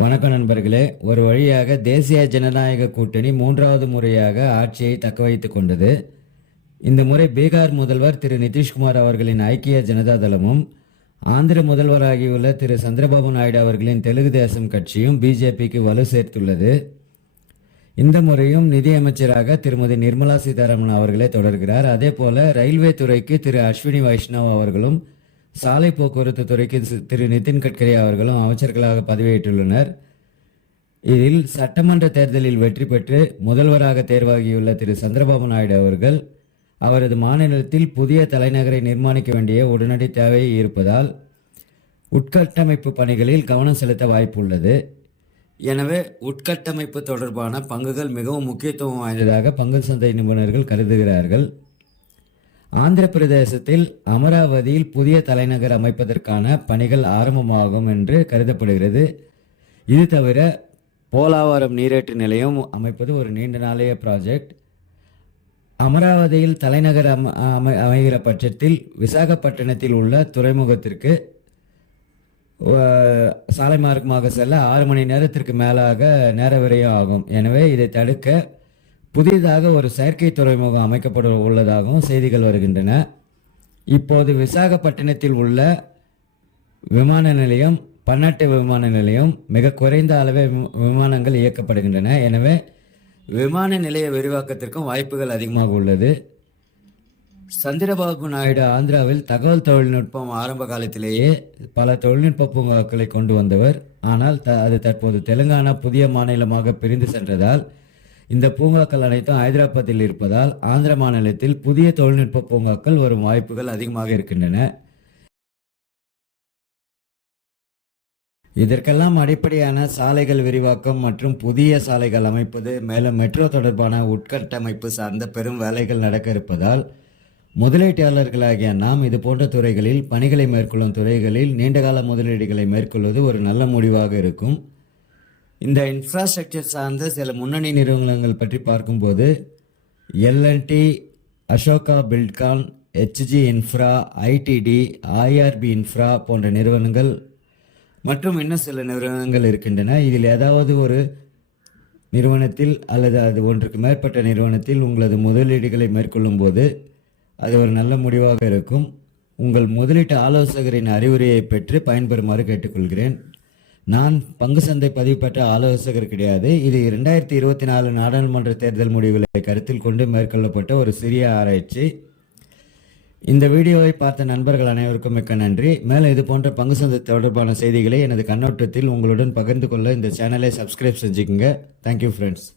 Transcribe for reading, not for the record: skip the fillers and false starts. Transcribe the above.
வணக்கம் நண்பர்களே. ஒரு வழியாக தேசிய ஜனநாயக கூட்டணி மூன்றாவது முறையாக ஆட்சியை தக்கவைத்துக் கொண்டது. இந்த முறை பீகார் முதல்வர் திரு நிதிஷ்குமார் அவர்களின் ஐக்கிய ஜனதா தளமும், ஆந்திர முதல்வராகியுள்ள திரு சந்திரபாபு நாயுடு அவர்களின் தெலுங்கு தேசம் கட்சியும் பிஜேபிக்கு வலு சேர்த்துள்ளது. இந்த முறையும் நிதியமைச்சராக திருமதி நிர்மலா சீதாராமன் அவர்களே தொடர்கிறார். அதே போல ரயில்வே துறைக்கு திரு அஸ்வினி வைஷ்ணவ் அவர்களும், சாலை போக்குவரத்து துறைக்கு திரு நிதின் கட்கரி அவர்களும் அமைச்சர்களாக பதவியேற்றுள்ளனர். இதில் சட்டமன்ற தேர்தலில் வெற்றி பெற்று முதல்வராக தேர்வாகியுள்ள திரு சந்திரபாபு நாயுடு அவர்கள் அவரது மாநிலத்தில் புதிய தலைநகரை நிர்மாணிக்க வேண்டிய உடனடி தேவை இருப்பதால் உட்கட்டமைப்பு பணிகளில் கவனம் செலுத்த வாய்ப்புள்ளது. எனவே உட்கட்டமைப்பு தொடர்பான பங்குகள் மிகவும் முக்கியத்துவம் வாய்ந்ததாக பங்கு சந்தை நிபுணர்கள் கருதுகிறார்கள். ஆந்திர பிரதேசத்தில் அமராவதியில் புதிய தலைநகர் அமைப்பதற்கான பணிகள் ஆரம்பமாகும் என்று கருதப்படுகிறது. இது தவிர போலாவரம் நீரேற்று நிலையம் அமைப்பது ஒரு நீண்ட நாளைய ப்ராஜெக்ட். அமராவதியில் தலைநகர் அமைகிற பட்சத்தில் விசாகப்பட்டினத்தில் உள்ள துறைமுகத்திற்கு சாலை மார்க்கமாக செல்ல 6 மணி நேரத்திற்கு மேலாக நேர விரயம் ஆகும். எனவே இதை தடுக்க புதிதாக ஒரு செயற்கை துறைமுகம் அமைக்கப்பட உள்ளதாகவும் செய்திகள் வருகின்றன. இப்போது விசாகப்பட்டினத்தில் உள்ள விமான நிலையம் பன்னாட்டு விமான நிலையம் மிக குறைந்த அளவே விமானங்கள் இயக்கப்படுகின்றன. எனவே விமான நிலைய விரிவாக்கத்திற்கும் வாய்ப்புகள் அதிகமாக உள்ளது. சந்திரபாபு நாயுடு ஆந்திராவில் தகவல் தொழில்நுட்பம் ஆரம்ப காலத்திலேயே பல தொழில்நுட்ப பூங்காக்களை கொண்டு வந்தவர். ஆனால் அது தற்போது தெலுங்கானா புதிய மாநிலமாக பிரிந்து சென்றதால் இந்த பூங்காக்கள் அனைத்தும் ஹைதராபாத்தில் இருப்பதால் ஆந்திர மாநிலத்தில் புதிய தொழில்நுட்ப பூங்காக்கள் வரும் வாய்ப்புகள் அதிகமாக இருக்கின்றன. இதற்கெல்லாம் அடிப்படையான சாலைகள் விரிவாக்கம் மற்றும் புதிய சாலைகள் அமைப்பது, மேலும் மெட்ரோ தொடர்பான உட்கட்டமைப்பு சார்ந்த பெரும் வேலைகள் நடக்க இருப்பதால் முதலீட்டாளர்களாகிய நாம் இது போன்ற துறைகளில் பணிகளை மேற்கொள்ளும் துறைகளில் நீண்டகால முதலீடுகளை மேற்கொள்வது ஒரு நல்ல முடிவாக இருக்கும். இந்த இன்ஃப்ராஸ்ட்ரக்சர் சார்ந்த சில முன்னணி நிறுவனங்கள் பற்றி பார்க்கும்போது L N T, Ashoka Buildcon, H G Infra, I T D, I R B Infra போன்ற நிறுவனங்கள் மற்றும் இன்னும் சில நிறுவனங்கள் இருக்கின்றன. இதில் ஏதாவது ஒரு நிறுவனத்தில் அல்லது அது ஒன்றுக்கு மேற்பட்ட நிறுவனத்தில் உங்களது முதலீடுகளை மேற்கொள்ளும் போது அது ஒரு நல்ல முடிவாக இருக்கும். உங்கள் முதலீட்டு ஆலோசகரின் அறிவுரையை பெற்று பயன்பெறுமாறு கேட்டுக்கொள்கிறேன். நான் பங்கு சந்தை பதிவு பெற்ற ஆலோசகர் கிடையாது. இது 2024 நாடாளுமன்ற தேர்தல் முடிவுகளை கருத்தில் கொண்டு மேற்கொள்ளப்பட்ட ஒரு சிறிய ஆராய்ச்சி. இந்த வீடியோவை பார்த்த நண்பர்கள் அனைவருக்கும் மிக்க நன்றி. மேலும் இது போன்ற பங்கு சந்தை தொடர்பான செய்திகளை எனது கண்ணோட்டத்தில் உங்களுடன் பகிர்ந்து கொள்ள இந்த சேனலை சப்ஸ்கிரைப் செஞ்சுக்கோங்க. Thank you friends.